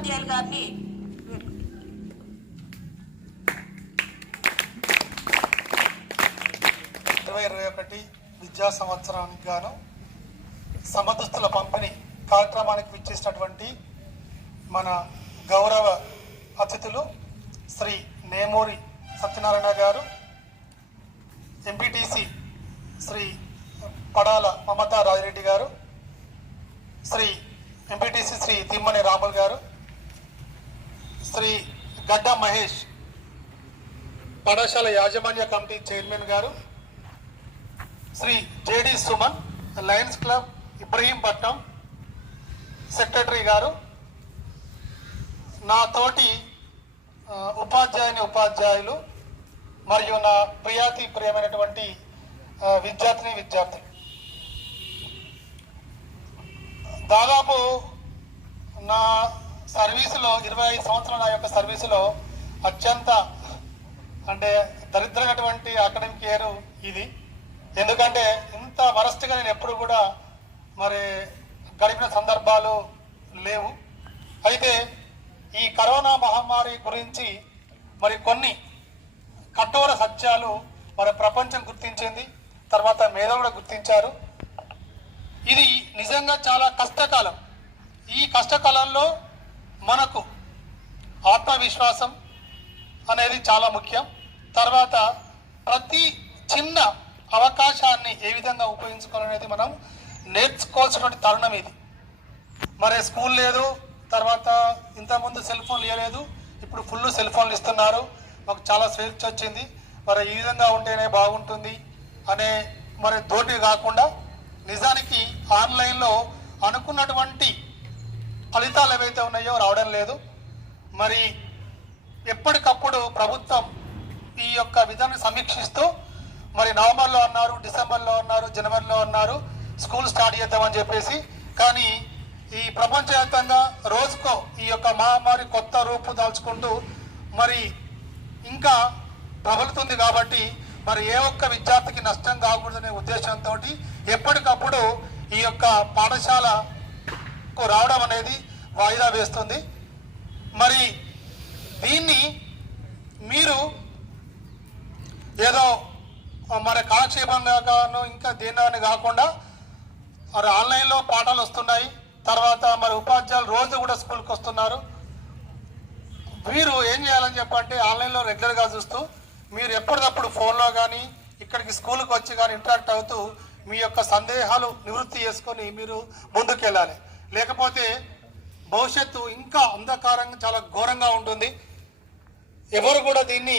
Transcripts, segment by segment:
ఉపాధ్యాయులు గారిని 2021 విద్యా సంవత్సరానికి గాను సమదుస్తుల పంపిణీ కార్యక్రమానికి విచ్చేసినటువంటి మన గౌరవ అతిథులు శ్రీ నేమూరి సత్యనారాయణ గారు, ఎంపీటీసీ శ్రీ పడాల మమతా రాజిరెడ్డి గారు, శ్రీ ఎంపీటీసీ శ్రీ తిమ్మని రాములు గారు, శ్రీ గడ్డ మహేష్ పాఠశాల యాజమాన్య కమిటీ చైర్మన్ గారు, Shri JD Suman Lions Club Ibrahimpatnam secretary గారు, నా తోటి ఉపాధ్యాయులు మరియు నా ప్రియమైనటువంటి విద్యార్థులు, దాదాపు నా సర్వీసులో 25 సంవత్సరాల నా యొక్క సర్వీసులో అత్యంత దరిద్రమైనటువంటి అకాడమిక్ ఇయర్ ఇది. ఎందుకంటే ఇంత వరస్ట్గా నేను ఎప్పుడు కూడా గడిపిన సందర్భాలు లేవు. అయితే ఈ కరోనా మహమ్మారి గురించి కొన్ని కఠోర సత్యాలు ప్రపంచం గుర్తించింది, తర్వాత మేధావులు గుర్తించారు. ఇది నిజంగా చాలా కష్టకాలం. ఈ కష్టకాలంలో మనకు ఆత్మవిశ్వాసం అనేది చాలా ముఖ్యం. తర్వాత ప్రతి చిన్న అవకాశాన్ని ఏ విధంగా ఉపయోగించుకోవాలనేది మనం నేర్చుకోవాల్సినటువంటి తరుణం ఇది. స్కూల్ లేదు, తర్వాత ఇంతకుముందు సెల్ ఫోన్లు ఇవ్వలేదు, ఇప్పుడు ఫుల్ సెల్ ఫోన్లు ఇస్తున్నారు. మాకు చాలా స్వేచ్ఛ వచ్చింది. ఈ విధంగా ఉంటేనే బాగుంటుంది అనే ధోరణి కాకుండా నిజానికి ఆన్లైన్లో అనుకున్నటువంటి ఫలితాలు ఏవైతే ఉన్నాయో రావడం లేదు. ఎప్పటికప్పుడు ప్రభుత్వం ఈ యొక్క విధాన్ని సమీక్షిస్తూ నవంబర్లో అన్నారు, డిసెంబర్లో అన్నారు, జనవరిలో అన్నారు స్కూల్ స్టార్ట్ చేద్దామని చెప్పేసి. కానీ ఈ ప్రపంచవ్యాప్తంగా రోజుకో ఈ యొక్క మహమ్మారి కొత్త రూపు దాల్చుకుంటూ ఇంకా ప్రబలుతుంది. కాబట్టి ఏ ఒక్క విద్యార్థికి నష్టం కాకూడదనే ఉద్దేశంతో ఎప్పటికప్పుడు ఈ యొక్క పాఠశాలకు రావడం అనేది వాయిదా వేస్తుంది. దీన్ని మీరు ఏదో కాలక్షేపంగా గాను ఇంకా దేని కాకుండా ఆన్లైన్లో పాఠాలు వస్తున్నాయి. తర్వాత ఉపాధ్యాయులు రోజు కూడా స్కూల్కి వస్తున్నారు. మీరు ఏం చేయాలని చెప్పంటే ఆన్లైన్లో రెగ్యులర్గా చూస్తూ మీరు ఎప్పటికప్పుడు ఫోన్లో కానీ ఇక్కడికి స్కూల్కి వచ్చి కానీ ఇంటరాక్ట్ అవుతూ మీ యొక్క సందేహాలు నివృత్తి చేసుకొని మీరు ముందుకెళ్ళాలి. లేకపోతే భవిష్యత్తు ఇంకా అంధకారంగా చాలా ఘోరంగా ఉంటుంది. ఎవరు కూడా దీన్ని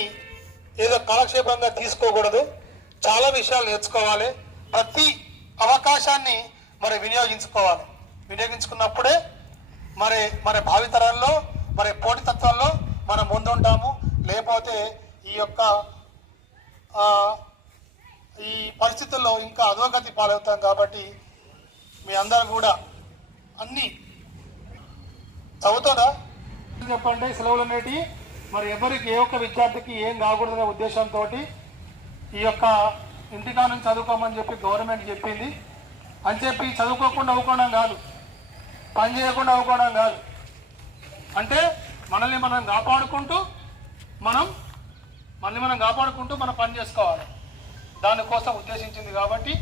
ఏదో కాలక్షేపంగా తీసుకోకూడదు. చాలా విషయాలు నేర్చుకోవాలి. ప్రతి అవకాశాన్ని వినియోగించుకోవాలి. వినియోగించుకున్నప్పుడే భావితరాల్లో పోటీతత్వంలో మనం ముందుంటాము. లేకపోతే ఈ పరిస్థితుల్లో ఇంకా అధోగతి పాలవుతాం. కాబట్టి మీ అందరూ కూడా అన్నీ చదువుతారా చెప్పండి. సెలవులు అనేటి ఎవరికి ఏ ఒక్క విద్యార్థికి ఏం కాకూడదనే ఉద్దేశంతో ఈ యొక్క ఇంటికా నుంచి చదువుకోమని చెప్పి గవర్నమెంట్ చెప్పింది అని చెప్పి చదువుకోకుండా అవ్వకోవడం కాదు, పని చేయకుండా అవ్వకోవడం కాదు. మనల్ని మనం కాపాడుకుంటూ మనం పని చేసుకోవాలి. దానికోసం ఉద్దేశించింది. కాబట్టి